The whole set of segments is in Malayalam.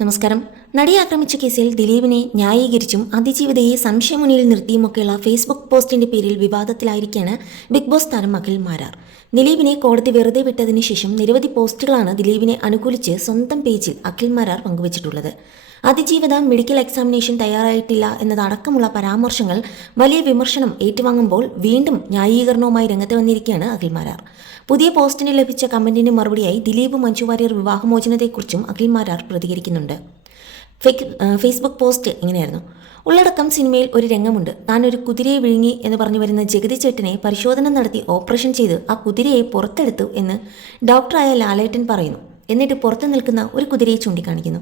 നമസ്കാരം. നടിയെ ആക്രമിച്ച കേസിൽ ദിലീപിനെ ന്യായീകരിച്ചും അതിജീവിതയെ സംശയമുനയിൽ നിർത്തിയുമൊക്കെയുള്ള ഫേസ്ബുക്ക് പോസ്റ്റിന്റെ പേരിൽ വിവാദത്തിലായിരിക്കാണ് ബിഗ് ബോസ് താരം അഖിൽ മാരാർ. ദിലീപിനെ കോടതി വെറുതെ വിട്ടതിന് ശേഷം നിരവധി പോസ്റ്റുകളാണ് ദിലീപിനെ അനുകൂലിച്ച് സ്വന്തം പേജിൽ അഖിൽ മാരാർ പങ്കുവച്ചിട്ടുള്ളത്. അതിജീവിത മെഡിക്കൽ എക്സാമിനേഷൻ തയ്യാറായിട്ടില്ല എന്നതടക്കമുള്ള പരാമർശങ്ങൾ വലിയ വിമർശനം ഏറ്റുവാങ്ങുമ്പോൾ വീണ്ടും ന്യായീകരണവുമായി രംഗത്ത് വന്നിരിക്കുകയാണ് അഖിൽ മാരാർ. പുതിയ പോസ്റ്റിന് ലഭിച്ച കമന്റിന് മറുപടിയായി ദിലീപ് മഞ്ജു വാര്യർ വിവാഹമോചനത്തെക്കുറിച്ചും അഖിൽ മാരാർ പ്രതികരിക്കുന്നുണ്ട്. ഫേസ്ബുക്ക് പോസ്റ്റ് ഇങ്ങനെയായിരുന്നു: ഉള്ളടക്കം സിനിമയിൽ ഒരു രംഗമുണ്ട്. താൻ ഒരു കുതിരയെ വിഴുങ്ങി എന്ന് പറഞ്ഞു വരുന്ന ജഗതി ചേട്ടനെ പരിശോധന നടത്തി ഓപ്പറേഷൻ ചെയ്ത് ആ കുതിരയെ പുറത്തെടുത്തു എന്ന് ഡോക്ടറായ ലാലേട്ടൻ പറയുന്നു. എന്നിട്ട് പുറത്തു നിൽക്കുന്ന ഒരു കുതിരയെ ചൂണ്ടിക്കാണിക്കുന്നു.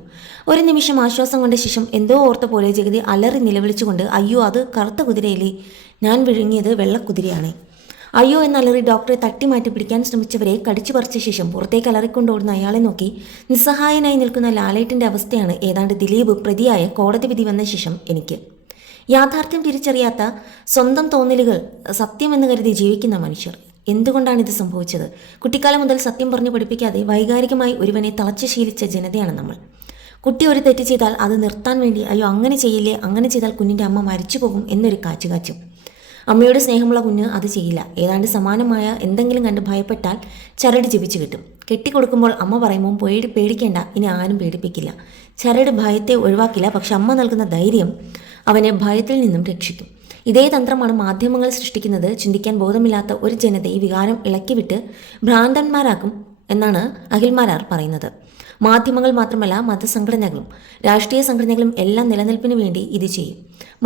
ഒരു നിമിഷം ആശ്വാസം കൊണ്ട ശേഷം എന്തോ ഓർത്ത പോലെ ജഗതി അലറി നിലവിളിച്ചുകൊണ്ട്, അയ്യോ അത് കറുത്ത കുതിരയില്ലേ, ഞാൻ വിഴുങ്ങിയത് വെള്ളക്കുതിരയാണേ. അയ്യോ എന്നലറി ഡോക്ടറെ തട്ടിമാറ്റി പിടിക്കാൻ ശ്രമിച്ചവരെ കടിച്ചു പറിച്ച ശേഷം പുറത്തേക്ക് അലറിക്കൊണ്ടോടുന്ന അയാളെ നോക്കി നിസ്സഹായനായി നിൽക്കുന്ന ലാലേട്ടൻ്റെ അവസ്ഥയാണ് ഏതാണ്ട് ദിലീപ് പ്രതിയായ കോടതി വിധി വന്ന ശേഷം എനിക്ക്. യാഥാർത്ഥ്യം തിരിച്ചറിയാത്ത സ്വന്തം തോന്നലുകൾ സത്യമെന്ന് കരുതി ജീവിക്കുന്ന മനുഷ്യർ. എന്തുകൊണ്ടാണ് ഇത് സംഭവിച്ചത്? കുട്ടിക്കാലം മുതൽ സത്യം പറഞ്ഞു പഠിപ്പിക്കാതെ വൈകാരികമായി ഒരുവനെ തളച്ചു ശീലിച്ച ജനതയാണ് നമ്മൾ. കുട്ടി ഒരു തെറ്റ് ചെയ്താൽ അത് നിർത്താൻ വേണ്ടി അയ്യോ അങ്ങനെ ചെയ്യില്ലേ, അങ്ങനെ ചെയ്താൽ കുഞ്ഞിൻ്റെ അമ്മ മരിച്ചു പോകും എന്നൊരു കാച്ചുകാച്ചും. അമ്മയുടെ സ്നേഹമുള്ള കുഞ്ഞ് അത് ചെയ്യില്ല. ഏതാണ്ട് സമാനമായ എന്തെങ്കിലും കണ്ട് ഭയപ്പെട്ടാൽ ചരട് ജപിച്ചു കിട്ടും. കെട്ടിക്കൊടുക്കുമ്പോൾ അമ്മ പറയുമ്പോൾ പേടിക്കേണ്ട, ഇനി ആരും പേടിപ്പിക്കില്ല. ചരട് ഭയത്തെ ഒഴിവാക്കില്ല, പക്ഷെ അമ്മ നൽകുന്ന ധൈര്യം അവനെ ഭയത്തിൽ നിന്നും രക്ഷിക്കും. ഇതേ തന്ത്രമാണ് മാധ്യമങ്ങൾ സൃഷ്ടിക്കുന്നത്. ചിന്തിക്കാൻ ബോധമില്ലാത്ത ഒരു ജനതയെ വികാരം ഇളക്കിവിട്ട് ഭ്രാന്തന്മാരാക്കും എന്നാണ് അഖിൽ മാരാർ പറയുന്നത്. മാധ്യമങ്ങൾ മാത്രമല്ല, മതസംഘടനകളും രാഷ്ട്രീയ സംഘടനകളും എല്ലാം നിലനിൽപ്പിന് വേണ്ടി ഇത് ചെയ്യും.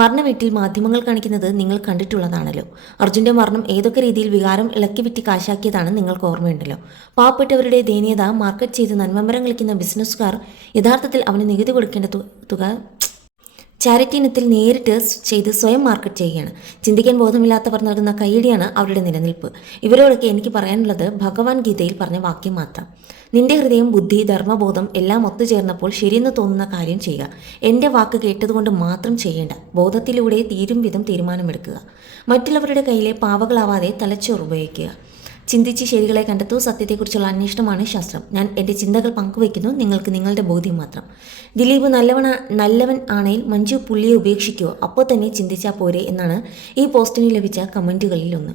മരണവീട്ടിൽ മാധ്യമങ്ങൾ കാണിക്കുന്നത് നിങ്ങൾ കണ്ടിട്ടുള്ളതാണല്ലോ. അർജുൻ്റെ മരണം ഏതൊക്കെ രീതിയിൽ വികാരം ഇളക്കിവിറ്റി കാശാക്കിയതാണ് നിങ്ങൾക്ക് ഓർമ്മയുണ്ടല്ലോ. പാവപ്പെട്ടവരുടെ ദയനീയത മാർക്കറ്റ് ചെയ്ത് നന്മമരം കളിക്കുന്ന ബിസിനസ്സുകാർ യഥാർത്ഥത്തിൽ അവന് നികുതി കൊടുക്കേണ്ട തുക ചാരിറ്റി ഇനത്തിൽ നേരിട്ട് ചെയ്ത് സ്വയം മാർക്കറ്റ് ചെയ്യുകയാണ്. ചിന്തിക്കാൻ ബോധമില്ലാത്തവർ നൽകുന്ന കൈയടിയാണ് അവരുടെ നിലനിൽപ്പ്. ഇവരോടൊക്കെ എനിക്ക് പറയാനുള്ളത് ഭഗവാൻ ഗീതയിൽ പറഞ്ഞ വാക്യം മാത്രം: നിന്റെ ഹൃദയം, ബുദ്ധി, ധർമ്മബോധം എല്ലാം ഒത്തുചേർന്നപ്പോൾ ശരിയെന്ന് തോന്നുന്ന കാര്യം ചെയ്യുക. എൻ്റെ വാക്ക് കേട്ടതുകൊണ്ട് മാത്രം ചെയ്യേണ്ട. ബോധത്തിലൂടെ തീരും വിധം തീരുമാനമെടുക്കുക. മറ്റുള്ളവരുടെ കയ്യിലെ പാവകളാവാതെ തലച്ചോറ് ഉപയോഗിക്കുക. ചിന്തിച്ച് ശരികളെ കണ്ടെത്തൂ. സത്യത്തെക്കുറിച്ചുള്ള അന്വേഷണമാണ് ശാസ്ത്രം. ഞാൻ എൻ്റെ ചിന്തകൾ പങ്കുവയ്ക്കുന്നു, നിങ്ങൾക്ക് നിങ്ങളുടെ ബോധ്യം മാത്രം. ദിലീപ് നല്ലവൻ ആണെങ്കിൽ മഞ്ജു പുള്ളിയെ ഉപേക്ഷിക്കുമോ? അപ്പോൾ തന്നെ ചിന്തിച്ചാൽ പോരെ എന്നാണ് ഈ പോസ്റ്റിന് ലഭിച്ച കമൻറ്റുകളിൽ ഒന്ന്.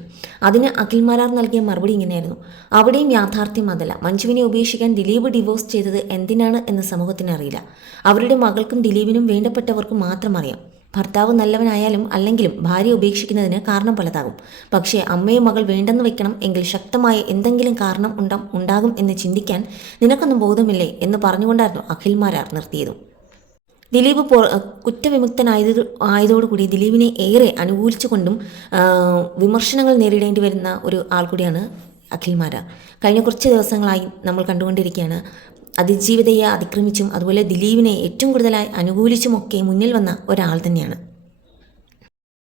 അതിന് അഖിൽ മാരാർ നൽകിയ മറുപടി ഇങ്ങനെയായിരുന്നു: അവിടെയും യാഥാർത്ഥ്യം അതല്ല. മഞ്ജുവിനെ ഉപേക്ഷിക്കാൻ ദിലീപ് ഡിവോഴ്സ് ചെയ്തത് എന്തിനാണ് എന്ന് സമൂഹത്തിന് അറിയില്ല. അവരുടെ മകൾക്കും ദിലീപിനും വേണ്ടപ്പെട്ടവർക്കും മാത്രം അറിയാം. ഭർത്താവ് നല്ലവനായാലും അല്ലെങ്കിലും ഭാര്യ ഉപേക്ഷിക്കുന്നതിന് കാരണം പലതാകും. പക്ഷേ അമ്മയും മകൾ വേണ്ടെന്ന് വെക്കണം എങ്കിൽ ശക്തമായ എന്തെങ്കിലും കാരണം ഉണ്ടാകും എന്ന് ചിന്തിക്കാൻ നിനക്കൊന്നും ബോധമില്ലേ എന്ന് പറഞ്ഞുകൊണ്ടായിരുന്നു അഖിൽ മാരാർ നിർത്തിയതും. ദിലീപ് കുറ്റവിമുക്തനായതോടുകൂടി ദിലീപിനെ ഏറെ അനുകൂലിച്ചുകൊണ്ടും വിമർശനങ്ങൾ നേരിടേണ്ടി വരുന്ന ഒരു ആൾ കൂടിയാണ് അഖിൽ മാരാർ. കഴിഞ്ഞ കുറച്ച് ദിവസങ്ങളായി നമ്മൾ കണ്ടുകൊണ്ടിരിക്കുകയാണ്. അതിജീവിതയെ അതിക്രമിച്ചും അതുപോലെ ദിലീപിനെ ഏറ്റവും കൂടുതലായി അനുകൂലിച്ചുമൊക്കെ മുന്നിൽ വന്ന ഒരാൾ തന്നെയാണ്.